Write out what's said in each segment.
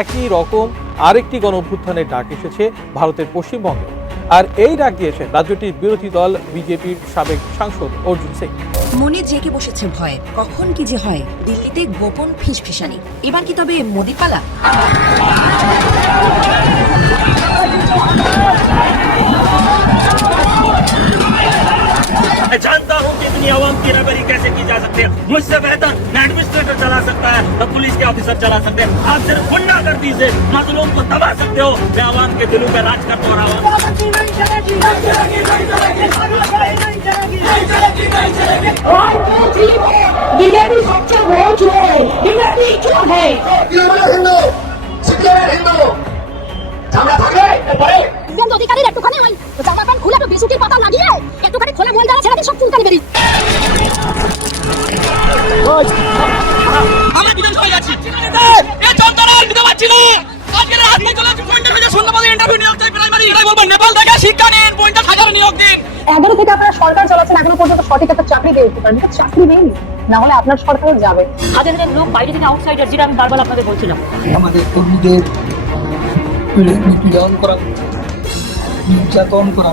একই রকম আরেকটি গণ অভ্যুত্থানের ডাক এসেছে ভারতের পশ্চিমবঙ্গে। আর এই ডাক দিয়েছেন রাজ্যটির বিরোধী দল, বিজেপির সাবেক সাংসদ অর্জুন সিং। মনে জেগে বসেছে ভয়, কখন কি যে হয়, দিল্লিতে গোপন ফিসফিসানি। এবার কি তবে মোদী পালা? मैं जानता हूँ कि इतनी आवाम की रबरी कैसे की जा सकती है। मुझसे बेहतर न एडमिनिस्ट्रेटर चला सकता है न पुलिस के ऑफिसर चला सकते हैं। आप सिर्फ़ गुंडागर्दी से मजलूम को दबा सकते हो। मैं आवाम के दिलों पे राज करता हूँ आवाम শুভেন্দু অধিকারীর একটুখানি ওই জামা প্যান্ট খুলে একটু বিশুটির পাতা লাগিয়ে একটুখানি খোলা মোল দ্বারা ছেড়ে সব চুলকানি বেরিয়ে চলে ইন্টারভিউ নিয়োগ চাই প্রাইমারি এটাই নিয়োগ দিন এগারো থেকে আপনার সরকার চালাচ্ছেন এখনও পর্যন্ত সঠিক একটা চাকরি দিয়ে উঠতে পারেন চাকরি নেই না হলে আপনার সরকারও যাবে হাজার হাজার লোক বাইরে থেকে আউটসাইডার যেটা আমি বারবার আপনাদের বলছিলাম আমাদের কর্মীদের মূল্যায়ন করা নির্যাতন করা।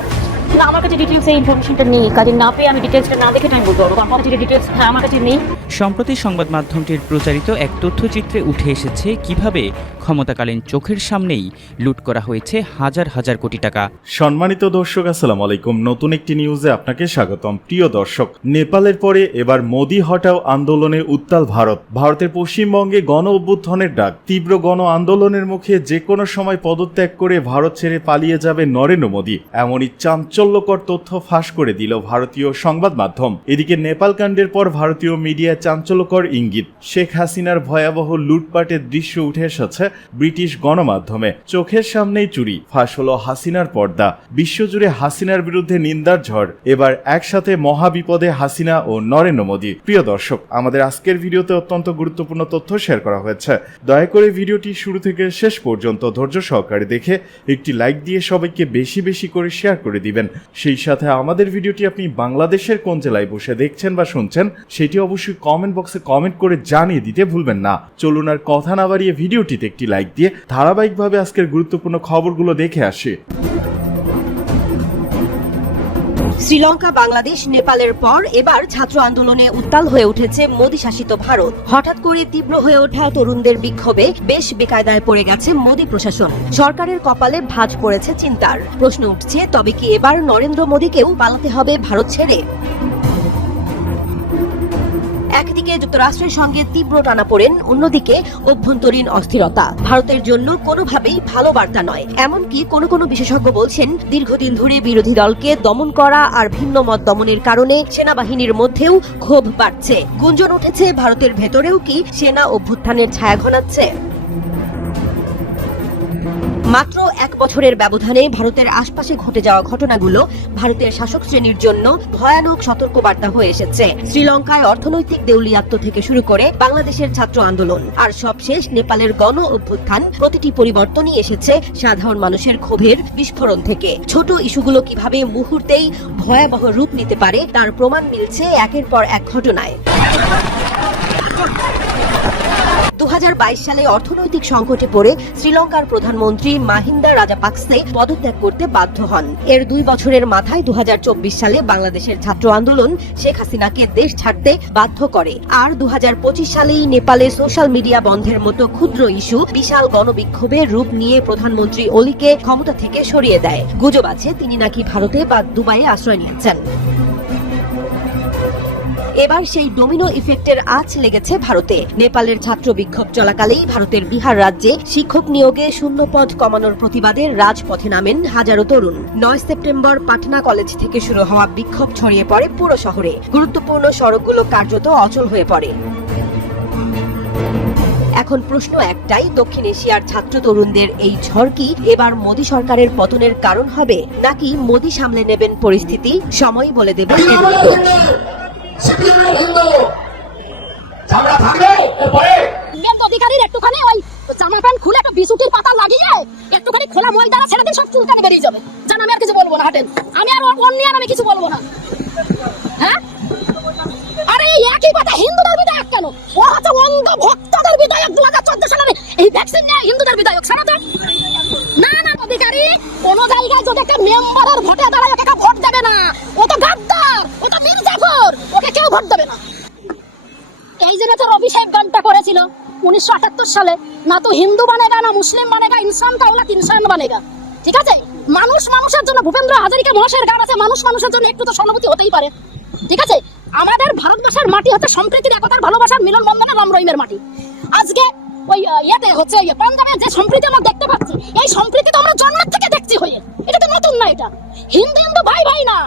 না, আমার কাছে ডিটেলস এই ইনফরমেশনটা নেই। কাজে না পেয়ে আমি ডিটেলসটা না দেখে আমি বলতে পারব। আমার কাছে ডিটেলস হ্যাঁ আমার কাছে নেই। সম্প্রতি সংবাদ মাধ্যমটির প্রচারিত এক তথ্যচিত্রে উঠে এসেছে কীভাবে ক্ষমতাকালীন চোখের সামনেই লুট করা হয়েছে হাজার হাজার কোটি টাকা। সম্মানিত দর্শক, আসসালামু আলাইকুম। নতুন একটি নিউজে আপনাকে স্বাগতম। প্রিয় দর্শক, নেপালের পরে এবার মোদি হটাও আন্দোলনে উত্তাল ভারত। ভারতের পশ্চিমবঙ্গে গণ অভ্যুত্থানের ডাক। তীব্র গণ আন্দোলনের মুখে যে কোনো সময় পদত্যাগ করে ভারত ছেড়ে পালিয়ে যাবে নরেন্দ্র মোদী। এমনই চাঞ্চল্যকর তথ্য ফাঁস করে দিল ভারতীয় সংবাদ মাধ্যম। এদিকে নেপাল কাণ্ডের পর ভারতীয় মিডিয়া চাঞ্চল্যকর ইঙ্গিত। শেখ হাসিনার ভয়াবহ লুটপাটের দৃশ্য উঠে এসেছে ব্রিটিশ গণমাধ্যমে। চোখের সামনেই চুরি, ফাঁস হলো হাসিনার পর্দা। বিশ্বজুড়ে হাসিনার বিরুদ্ধে নিন্দার ঝড়। এবার একসাথে মহাবিপদে হাসিনা ও নরেন্দ্র মোদী। প্রিয় দর্শক, আমাদের আজকের ভিডিওতে অত্যন্ত গুরুত্বপূর্ণ তথ্য শেয়ার করা হয়েছে। দয়া করে ভিডিওটি শুরু থেকে শেষ পর্যন্ত ধৈর্য সহকারে দেখে একটি লাইক দিয়ে সবাইকে বেশি বেশি করে শেয়ার করে দিবেন। সেই সাথে আমাদের ভিডিওটি আপনি বাংলাদেশের কোন জেলায় বসে দেখছেন বা শুনছেন, সেটি অবশ্যই কমেন্ট বক্সে কমেন্ট করে জানিয়ে দিতে ভুলবেন না। চলুন আর কথা না বাড়িয়ে ভিডিওটিতে একটি লাইক দিয়ে ধারাবাহিকভাবে আজকের গুরুত্বপূর্ণ খবরগুলো দেখে আসি। শ্রীলঙ্কা, বাংলাদেশ, নেপালের পর এবার ছাত্র আন্দোলনে উত্তাল হয়ে উঠেছে মোদী শাসিত ভারত। হঠাৎ করে তীব্র হয়ে ওঠা তরুণদের বিক্ষোভে বেশ বেকায়দায় পড়ে গেছে মোদী প্রশাসন। সরকারের কপালে ভাঁজ পড়েছে চিন্তার। প্রশ্ন উঠছে, তবে কি এবার নরেন্দ্র মোদীকেও পালাতে হবে ভারত ছেড়ে? একদিকে যুক্তরাষ্ট্রের সঙ্গে তীব্র টানা পড়েন, অন্যদিকে অভ্যন্তরীণ অস্থিরতা। ভারতের জন্য কোনোভাবেই ভালো বার্তা নয়। এমনকি কোনো কোনো বিশেষজ্ঞ বলছেন, দীর্ঘদিন ধরে বিরোধী দলকে দমন করা আর ভিন্ন মত দমনের কারণে সেনাবাহিনীর মধ্যেও ক্ষোভ বাড়ছে। গুঞ্জন উঠেছে, ভারতের ভেতরেও কি সেনা অভ্যুত্থানের ছায়া ঘনাচ্ছে? মাত্র এক বছরের ব্যবধানে ভারতের আশপাশে ঘটে যাওয়া ঘটনাগুলো ভারতের শাসক শ্রেণির জন্য ভয়ানক সতর্কবার্তা হয়ে এসেছে। শ্রীলঙ্কায় অর্থনৈতিক দেউলিয়াত্ব থেকে শুরু করে বাংলাদেশের ছাত্র আন্দোলন। আর সবশেষ নেপালের গণ অভ্যুত্থান, প্রতিটি পরিবর্তনই এসেছে সাধারণ মানুষের ক্ষোভের বিস্ফোরণ থেকে। ছোট ইস্যুগুলো কীভাবে মুহূর্তেই ভয়াবহ রূপ নিতে পারে, তার প্রমাণ মিলছে একের পর এক ঘটনায়। দু হাজার বাইশ সালে অর্থনৈতিক সংকটে পড়ে শ্রীলঙ্কার প্রধানমন্ত্রী মাহিন্দা রাজাপাকসে পদত্যাগ করতে বাধ্য হন। এর দুই বছরের মাথায় দু হাজার চব্বিশ সালে বাংলাদেশের ছাত্র আন্দোলন শেখ হাসিনাকে দেশ ছাড়তে বাধ্য করে। আর দু হাজার পঁচিশ সালেই নেপালে সোশ্যাল মিডিয়া বন্ধের মতো ক্ষুদ্র ইস্যু বিশাল গণবিক্ষোভের রূপ নিয়ে প্রধানমন্ত্রী অলিকে ক্ষমতা থেকে সরিয়ে দেয়। গুজব আছে, তিনি নাকি ভারতে বা দুবাইয়ে আশ্রয় নিয়েছেন। এবার সেই ডোমিনো ইফেক্টের আঁচ লেগেছে ভারতে। নেপালের ছাত্র বিক্ষোভ চলাকালেই ভারতের বিহার রাজ্যে শিক্ষক নিয়োগে শূন্য পদ কমানোর প্রতিবাদে রাজপথে নামেন হাজারো তরুণ। নয় সেপ্টেম্বর পাটনা কলেজ থেকে শুরু হওয়া বিক্ষোভ ছড়িয়ে পড়ে পুরো শহরে। গুরুত্বপূর্ণ সড়কগুলো কার্যত অচল হয়ে পড়ে। এখন প্রশ্ন একটাই, দক্ষিণ এশিয়ার ছাত্র তরুণদের এই ঝড় কি এবার মোদী সরকারের পতনের কারণ হবে? নাকি মোদী সামলে নেবেন পরিস্থিতি? সময় বলে দেবে উত্তর। হিন্দু। একটুখানি ওই জামা প্যান্ট খুলে একটু বিস্কুটের পাতা লাগিয়ে একটুখানি খোলা ময়দানে ছেড়ে দিয়ে সব চুলকানি বেরিয়ে যাবে। জান, আমি আর কিছু বলব না, হাটেন। আমি আর অন্য আর আমি কিছু বলব না হ্যাঁ আরে এই একই কথা হিন্দুদের বিধায়ক কেন ও হচ্ছে অন্ধ ভক্তদের বিধায়ক দু হাজার চোদ্দ সালের এই ভ্যাকসিন নিয়ে হিন্দু হিন্দুদের বিধায়ক ছাড়া তো না না অধিকারী কোন জায়গায় যদি একটা মেম্বারের ভোটে দাঁড়ায় ওকে কেউ ভোট দেবে না ও তো গাদ্দার ও তো মির্জাফর ওকে কেউ ভোট দেবে না এই যে তোর অভিষেক গানটা করেছিল উনিশশো আটাত্তর সালে না তো হিন্দু বানেগা, না মুসলিম বানেগা, ইনসান কাউলা ইনসান বানেগা। ঠিক আছে? মানুষ মানুষের জন্য ভূপেন্দ্র হাজারিকা মহাশয়ের গান আছে, মানুষ মানুষের জন্য একটু তো সহানুভূতি হতেই পারে। ঠিক আছে? আমাদের ভারতবর্ষের মাটি হচ্ছে সম্প্রীতির, একতার, ভালোবাসার, মিলন বন্ধনের রাম রহিমের মাটি। আজকে ওই ইয়েতে হচ্ছে ওই যে সম্প্রীতি আমরা দেখতে পাচ্ছি, এই সম্প্রীতি তো আমরা জন্মের থেকে দেখছি হয়ে। এটা তো নতুন না এটা। হিন্দু হিন্দু ভাই ভাই না।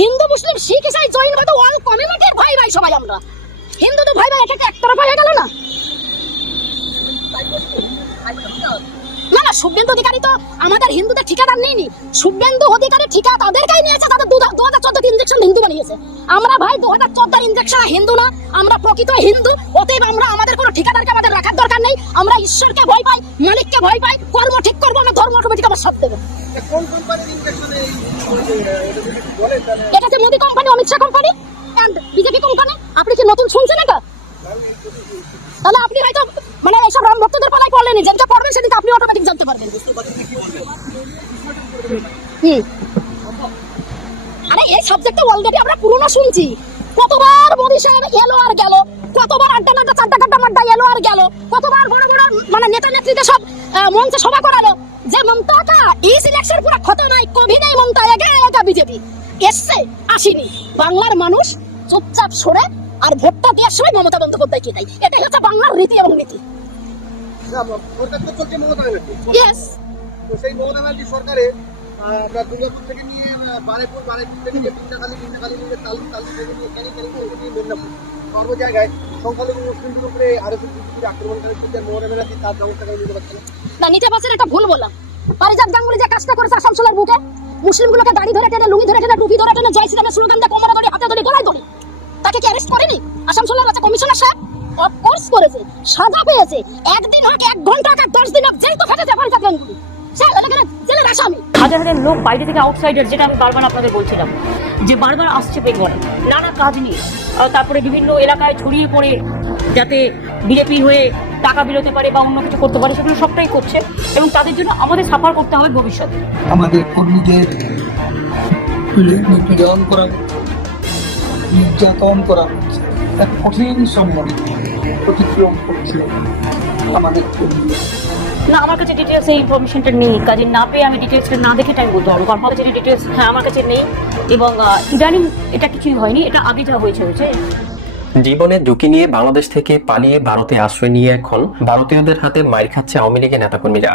হিন্দু, মুসলিম, শিখ, ইসাই, জৈন বাদ অল কমিউনিটির ভাই ভাই সবাই আমরা। হিন্দু তো ভাই ভাই এটা একতরফা হয়ে গেল না না না শুভেন্দু অধিকারী তো আমাদের হিন্দুদের ঠিকাদার নেইনি। শুভেন্দু অধিকারী ঠিকা তাদেরকেই নিয়েছে তাদের দু হাজার চোদ্দ ইঞ্জেকশন হিন্দু বানিয়েছে। আমরা ভাই দু হাজার চোদ্দের ইঞ্জেকশন হিন্দু না আমরা প্রকৃত হিন্দু অতএব আমরা আমাদের কোনো ঠিকাদারকে আমাদের রাখার দরকার নেই। আমরা ঈশ্বরকে ভয় পাই মালিককে ভয় পাই কর্ম ঠিক করব আমরা ধর্ম অটোমেটিক আমার সব দেবে। এটা যে Modi company Amit Shah company and BJP company আপনি কি নতুন শুনছেন এটা? তাহলে আপনি হয়তো মানে এইসব রাম ভক্তদের পালায় পড়লেনি যেটা পড়বেন সেদিকে আপনি অটোমেটিক জানতে পারবেন। হুম। আরে, এই সাবজেক্টটা অলরেডি আমরা পুরনো শুনছি। কতবার মোদি সাহেব এলো আর গেল, কতবার আড্ডা নাড্ডা চারটা কাড্ডা মাড্ডা এলো আর গেল, কতবার বড় বড় মানে নেতা নেত্রীদের সব মঞ্চে সভা করালো। যে মমতা কা এই সিলেকশন পুরো খতম নাই কবি নাই মমতা একা একা বিজেপি এসছে, আসেনি। বাংলার মানুষ চুপচাপ সরে আর ভোটটা দেওয়ার সময় মমতা বন্দ্যোপাধ্যায় কে নাই? এটাই হচ্ছে বাংলার রীতি এবং নীতি। সেই মমতা ব্যানার্জি সরকারে আপনার দুর্গাপুর থেকে নিয়ে বারেপুর বারেপুর থেকে নিয়ে পিন্ডাখালি পিন্ডাখালি নিয়ে তালি তালি থেকে নিয়ে ক্যানি ক্যানি করে নিয়ে মেদিনীপুর সর্ব জায়গায় সংখ্যালঘু মুসলিমদের উপরে আরও কিছু আক্রমণ মমতা ব্যানার্জি তার ব্যবস্থা করে নিতে পারছে না? নিতে পারছেন ভুল বললাম। পারিজাত গাঙ্গুলি যে কাজটা করেছে আসানসোলের বুকে মুসলিমগুলোকে দাড়ি ধরে টেনে লুঙ্গি ধরে টেনে টুপি ধরে টেনে জয় শ্রীরামের স্লোগান দিয়ে কোমরে ধরে হাতে ধরে গলায় ধরে। তাকে কি অ্যারেস্ট করেনি? আসানসোলের আছে কমিশনার সাহেব? অফকোর্স করেছে। সাজা পেয়েছে। একদিন হোক এক ঘণ্টা হোক দশ দিন হোক যেই তো গাঙ্গুলি সে এলাকার জেলের আসামি হাজার হাজার লোক বাইরে থেকে আউটসাইডার যেটা আমি বারবার আপনাদের বলছিলাম যে বারবার আসছে বেঙ্গলে। নানা কাজ নিয়ে। তারপরে বিভিন্ন এলাকায় ছড়িয়ে পড়ে যাতে বিজেপি হয়ে টাকা বেরোতে পারে বা অন্য কিছু করতে পারে সেগুলো সবটাই করছে। এবং তাদের জন্য আমাদের সাফার করতে হবে ভবিষ্যতে। আমাদের কর্মীদের নিপীড়ন করা। নির্যাতন করা হচ্ছে। এক কঠিন সম্মান প্রতিক্রম করছে আমাদের না, আমার কাছে ডিটেলস এই ইনফরমেশনটা নেই। কাজে না পেয়ে আমি ডিটেলসটা না দেখে টাইম বলতে পারব। কারণ আমার কাছে ডিটেলস হ্যাঁ আমার কাছে নেই। এবং ইদানিং এটা কিছুই হয়নি। এটা আগে যা হয়েছে হয়েছে। জীবনের ঝুঁকি নিয়ে বাংলাদেশ থেকে পালিয়ে ভারতে আশ্রয় নিয়ে এখন ভারতীয়দের হাতে মাইর খাচ্ছে আওয়ামী লীগের নেতাকর্মীরা।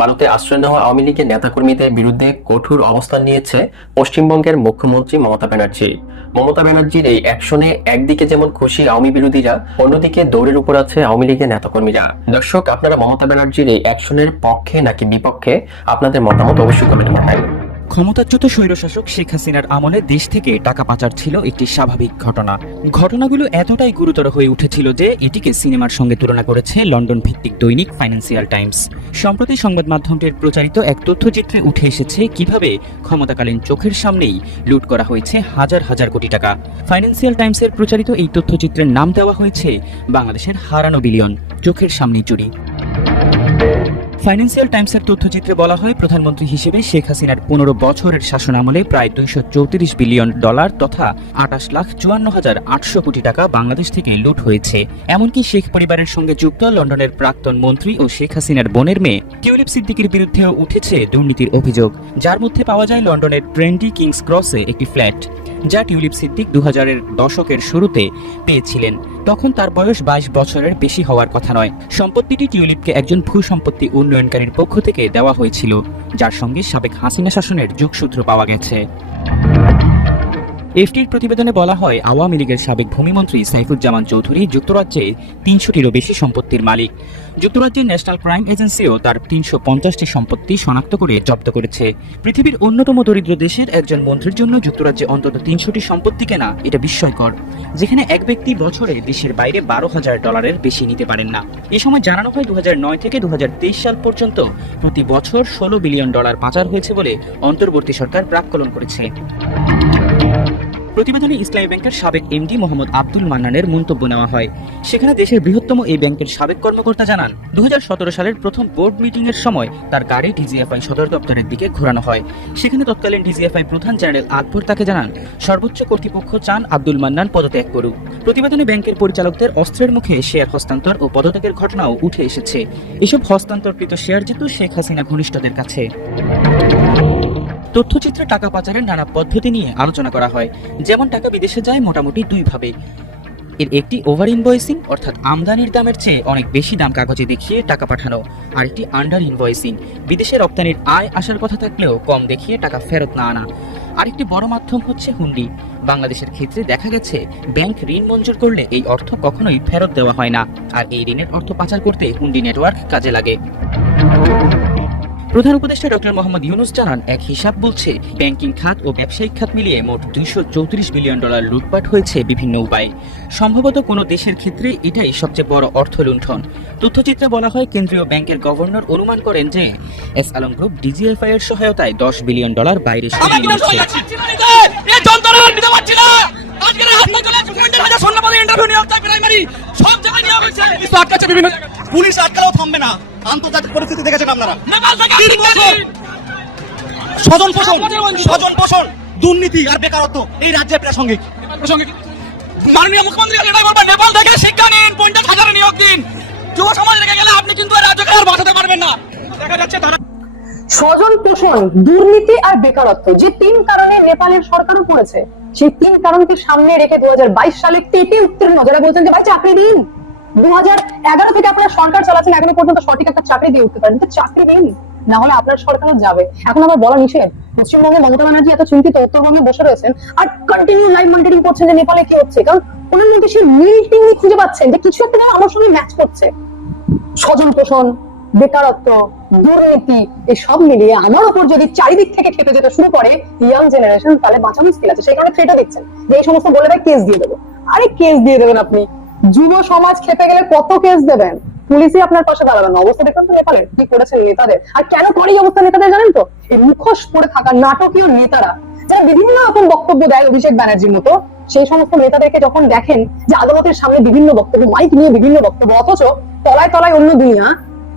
ভারতে আশ্রয় নেওয়া আওয়ামী লীগের নেতাকর্মীদের বিরুদ্ধে কঠোর অবস্থান নিয়েছে পশ্চিমবঙ্গের মুখ্যমন্ত্রী মমতা ব্যানার্জি। মমতা ব্যানার্জির এই অ্যাকশনে একদিকে যেমন খুশি আওয়ামী বিরোধীরা, অন্যদিকে দৌড়ের উপর আছে আওয়ামী লীগের নেতাকর্মীরা। দর্শক, আপনারা মমতা ব্যানার্জির এই অ্যাকশনের পক্ষে নাকি বিপক্ষে আপনাদের মতামত অবশ্যই কমেন্টে পাঠাবেন ক্ষমতাচ্যুত স্বৈরশাসক শেখ হাসিনার আমলে দেশ থেকে টাকা পাচার ছিল একটি স্বাভাবিক ঘটনা। ঘটনাগুলো এতটাই গুরুতর হয়ে উঠেছিল যে এটিকে সিনেমার সঙ্গে তুলনা করেছে লন্ডন ভিত্তিক দৈনিক ফাইন্যান্সিয়াল টাইমস। সম্প্রতি সংবাদ মাধ্যমটির প্রচারিত এক তথ্যচিত্রে উঠে এসেছে কীভাবে ক্ষমতাকালীন চোখের সামনেই লুট করা হয়েছে হাজার হাজার কোটি টাকা। ফাইন্যান্সিয়াল টাইমসের প্রচারিত এই তথ্যচিত্রের নাম দেওয়া হয়েছে বাংলাদেশের হারানো বিলিয়ন চোখের সামনে চুরি। ফাইন্যান্সিয়াল টাইমসের তথ্যচিত্রে বলা হয়, প্রধানমন্ত্রী হিসেবে শেখ হাসিনার পনেরো বছরের শাসনামলে প্রায় দুইশো চৌত্রিশ বিলিয়ন ডলার তথা আটাশ লাখ চুয়ান্ন হাজার আটশো কোটি টাকা বাংলাদেশ থেকে লুট হয়েছে। এমনকি শেখ পরিবারের সঙ্গে যুক্ত লন্ডনের প্রাক্তন মন্ত্রী ও শেখ হাসিনার বোনের মেয়ে টিউলিপ সিদ্দিকির বিরুদ্ধেও উঠেছে দুর্নীতির অভিযোগ। যার মধ্যে পাওয়া যায় লন্ডনের ট্রেন্ডি কিংস ক্রসে একটি ফ্ল্যাট, যা টিউলিপ সিদ্দিক দু হাজারের দশকের শুরুতে পেয়েছিলেন। তখন তার বয়স বাইশ বছরের বেশি হওয়ার কথা নয়। সম্পত্তিটি টিউলিপকে একজন ভূ সম্পত্তি উন্নয়নকারীর পক্ষ থেকে দেওয়া হয়েছিল যার সঙ্গে সাবেক হাসিনা শাসনের যোগসূত্র পাওয়া গেছে। এফটির প্রতিবেদনে বলা হয়, আওয়ামী লীগের সাবেক ভূমিমন্ত্রী সাইফুজ্জামান চৌধুরী যুক্তরাজ্যে তিনশোটিরও বেশি সম্পত্তির মালিক। যুক্তরাজ্যের ন্যাশনাল ক্রাইম এজেন্সিও তার তিনশো পঞ্চাশটি সম্পত্তি শনাক্ত করে জব্দ করেছে। পৃথিবীর অন্যতম দরিদ্র দেশের একজন মন্ত্রীর জন্য যুক্তরাজ্যে অন্তত তিনশোটি সম্পত্তি কেনা এটা বিস্ময়কর, যেখানে এক ব্যক্তি বছরে দেশের বাইরে বারো হাজার ডলারের বেশি নিতে পারেন না। এ সময় জানানো হয় দু থেকে দু হাজার তেইশ সাল পর্যন্ত প্রতি বছর ষোলো বিলিয়ন ডলার পাচার হয়েছে বলে অন্তর্বর্তী সরকার প্রাক্কলন করেছে। প্রতিবেদনে ইসলামী ব্যাংকের সাবেক এমডি মোহাম্মদ আব্দুল মান্নানের মন্তব্য নেওয়া হয়। সেখানে দেশের বৃহত্তম এই ব্যাংকের সাবেক কর্মকর্তা জানান, দুহাজার সতেরো সালের প্রথম বোর্ড মিটিং এর সময় তার গাড়ি ডিজিএফআই সদর দপ্তরের দিকে ঘোরানো হয়। সেখানে তৎকালীন ডিজিএফআই প্রধান জেনারেল আকবর তাকে জানান, সর্বোচ্চ কর্তৃপক্ষ চান আব্দুল মান্নান পদত্যাগ করুক। প্রতিবেদনে ব্যাংকের পরিচালকদের অস্ত্রের মুখে শেয়ার হস্তান্তর ও পদত্যাগের ঘটনাও উঠে এসেছে। এসব হস্তান্তরকৃত শেয়ার যেত শেখ হাসিনা ঘনিষ্ঠদের কাছে। তথ্যচিত্রে টাকা পাচারের নানা পদ্ধতি নিয়ে আলোচনা করা হয়। যেমন টাকা বিদেশে যায় মোটামুটি দুইভাবে এর একটি ওভার ইনভয়েসিং অর্থাৎ আমদানির দামের চেয়ে অনেক বেশি দাম কাগজে দেখিয়ে টাকা পাঠানো। আর একটি আন্ডার ইনভয়েসিং বিদেশে রপ্তানির আয় আসার কথা থাকলেও কম দেখিয়ে টাকা ফেরত না আনা। আরেকটি বড় মাধ্যম হচ্ছে হুন্ডি। বাংলাদেশের ক্ষেত্রে দেখা গেছে, ব্যাংক ঋণ মঞ্জুর করলে এই অর্থ কখনোই ফেরত দেওয়া হয় না। আর এই ঋণের অর্থ পাচার করতে হুন্ডি নেটওয়ার্ক কাজে লাগে। প্রধান উপদেষ্টা ডক্টর মোহাম্মদ ইউনুস জানান এক হিসাব বলছে ব্যাংকিং খাত ও ব্যবসায়িক খাত মিলিয়ে মোট দুইশো চৌত্রিশ বিলিয়ন ডলার লুটপাট হয়েছে বিভিন্ন উপায়ে। সম্ভবত কোনো দেশের ক্ষেত্রে এটাই সবচেয়ে বড় অর্থ লুণ্ঠন তথ্যচিত্রে বলা হয় কেন্দ্রীয় ব্যাংকের গভর্নর অনুমান করেন যে এস আলম গ্রুপ ডিজিএফআই এর সহায়তায় দশ বিলিয়ন ডলার বাইরে সরিয়ে নিচ্ছে সব জায়গায় হয়েছে পুলিশ তো আটকাচ্ছে বিভিন্ন পুলিশ আটকালেও থামবে না। আন্তর্জাতিক পরিস্থিতি দেখেছেন আপনারা। তিন বছর। স্বজন পোষণ। স্বজন পোষণ। দুর্নীতি আর বেকারত্ব এই রাজ্যের প্রাসঙ্গিক। প্রসঙ্গে মাননীয় মুখ্যমন্ত্রী এটাই বলবেন নেপাল থেকে শিক্ষা নিন পঞ্চাশ হাজারে নিয়োগ দিন। যুব সমাজ রেখে গেলে আপনি কিন্তু রাজ্যকে আর বাঁচাতে পারবেন না। দেখা যাচ্ছে তারা স্বজন পোষণ দুর্নীতি আর বেকারত্ব যে তিন কারণে নেপালের সরকারও পড়েছে। সেই তিন কারণকে সামনে রেখে দু সালে টেটে উত্তীর্ণ যারা বলছেন যে, ভাই, চাকরি দিন। দু এগারো থেকে আপনারা সরকার চালাচ্ছেন, এখনও পর্যন্ত সঠিক একটা চাকরি দিয়ে উঠতে পারেন তো চাকরি দিন, না হলে আপনার সরকারও যাবে। এখন আমার বলা নিষেধ। পশ্চিমবঙ্গে মমতা ব্যানার্জি এত চিন্তিত, উত্তরবঙ্গে বসে রয়েছেন, আর কন্টিনিউ লাইভ মনিটরিং করছেন যে, নেপালে কি হচ্ছে? কারণ ওনার মধ্যে সেই মিলটিং খুঁজে পাচ্ছেন যে, কিছু একটা আমার সঙ্গে ম্যাচ করছে। স্বজন পোষণ বেকারত্ব, দুর্নীতি এই সব মিলিয়ে আমার উপর যদি চারিদিক থেকে খেপে যেতে শুরু করে ইয়াং জেনারেশন তাহলে বাঁচা মুশকিল আছে। সেই কারণে দিচ্ছেন যে এই সমস্ত বলে দেয় কেস দিয়ে দেবো। আরে কেস দিয়ে দেবেন আপনি। যুব সমাজ খেপে গেলে কত কেস দেবেন? পুলিশই আপনার পাশে দাঁড়াবে না। অবস্থা দেখবেন তো নেপালের কি করেছেন নেতাদের। আর কেন করে এই অবস্থা নেতাদের জানেন তো? এই মুখোশ পরে থাকা নাটকীয় নেতারা, যারা বিভিন্ন রকম বক্তব্য দেয় অভিষেক ব্যানার্জির মতো, সেই সমস্ত নেতাদেরকে যখন দেখেন যে আদালতের সামনে বিভিন্ন বক্তব্য মাইক নিয়ে বিভিন্ন বক্তব্য, অথচ তলায় তলায় অন্য দুনিয়া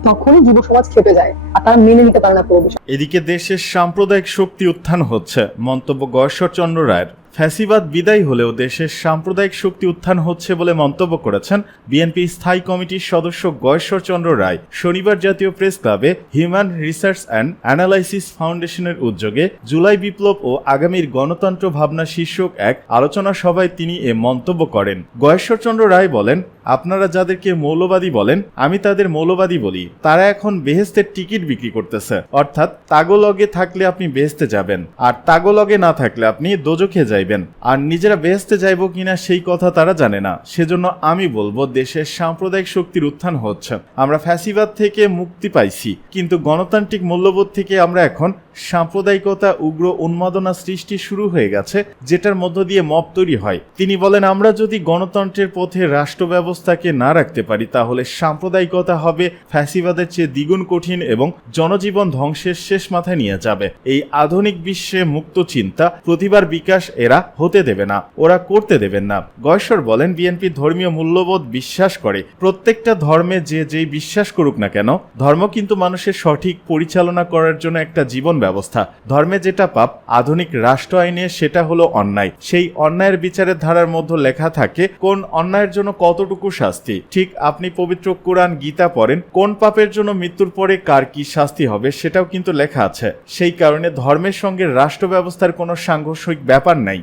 তখনই যুব সমাজ খেপে যায় আর তারা মেনে নিতে পারে না পুরো এদিকে দেশের সাম্প্রদায়িক শক্তি উত্থান হচ্ছে। মন্তব্য গয়েশ্বরচন্দ্র রায়ের। ফ্যাসিবাদ বিদায় হলেও দেশের সাম্প্রদায়িক শক্তি উত্থান হচ্ছে বলে মন্তব্য করেছেন বিএনপি স্থায়ী কমিটির সদস্য গয়েশ্বরচন্দ্র রায়। শনিবার জাতীয় প্রেস ক্লাবে হিউম্যান রিসার্চ অ্যান্ড অ্যানালাইসিস ফাউন্ডেশনের উদ্যোগে জুলাই বিপ্লব ও আগামীর গণতন্ত্র ভাবনা শীর্ষক এক আলোচনা সভায় তিনি এ মন্তব্য করেন। গয়েশ্বরচন্দ্র রায় বলেন, আপনারা যাদেরকে মৌলবাদী বলেন, আমি তাদের মৌলবাদী বলি। তারা এখন বেহেস্তের টিকিট বিক্রি করতেছে। অর্থাৎ তাগোলগে থাকলে আপনি বেহেস্তে যাবেন। আর তাগোলগে না থাকলে আপনি দোজখে যাইবেন আর নিজেরা বেহেস্তে যাইব কিনা সেই কথা তারা জানে না। সেজন্য আমি বলব, দেশের সাম্প্রদায়িক শক্তির উত্থান হচ্ছে। আমরা ফ্যাসিবাদ থেকে মুক্তি পাইছি, কিন্তু গণতান্ত্রিক মূল্যবোধ থেকে আমরা এখন সাম্প্রদায়িকতা, উগ্র উন্মাদনা সৃষ্টি শুরু হয়ে গেছে, যেটার মধ্য দিয়ে মব তৈরি হয়। তিনি বলেন, আমরা যদি গণতন্ত্রের পথে রাষ্ট্র ব্যবস্থাকে না রাখতে পারি, তাহলে সাম্প্রদায়িকতা হবে ফ্যাসিবাদের চেয়ে দ্বিগুণ কঠিন এবং জনজীবন ধ্বংসের শেষ মাথায় নিয়ে যাবে। এই আধুনিক বিশ্বে মুক্ত চিন্তা প্রতিবার বিকাশ এরা হতে দেবে না, ওরা করতে দেবেন না। গয়েশ্বর বলেন, বিএনপি ধর্মীয় মূল্যবোধ বিশ্বাস করে। প্রত্যেকটা ধর্মে যে যেই বিশ্বাস করুক না কেন, ধর্ম কিন্তু মানুষের সঠিক পরিচালনা করার জন্য একটা জীবন ব্যবস্থা। ধর্মে যেটা পাপ, আধুনিক রাষ্ট্র আইনে সেটা হলো অন্যায়। সেই অন্যায়ের বিচারের ধারার মধ্যে লেখা থাকে, কোন অন্যায়ের জন্য কতটুকু শাস্তি? ঠিক আপনি পবিত্র কোরআন গীতা পড়েন, কোন পাপের জন্য মৃত্যুর পরে কার কি শাস্তি হবে সেটাও কিন্তু লেখা আছে। সেই কারণে ধর্মের সঙ্গে রাষ্ট্র ব্যবস্থার কোনো সাংঘর্ষিক ব্যাপার নাই।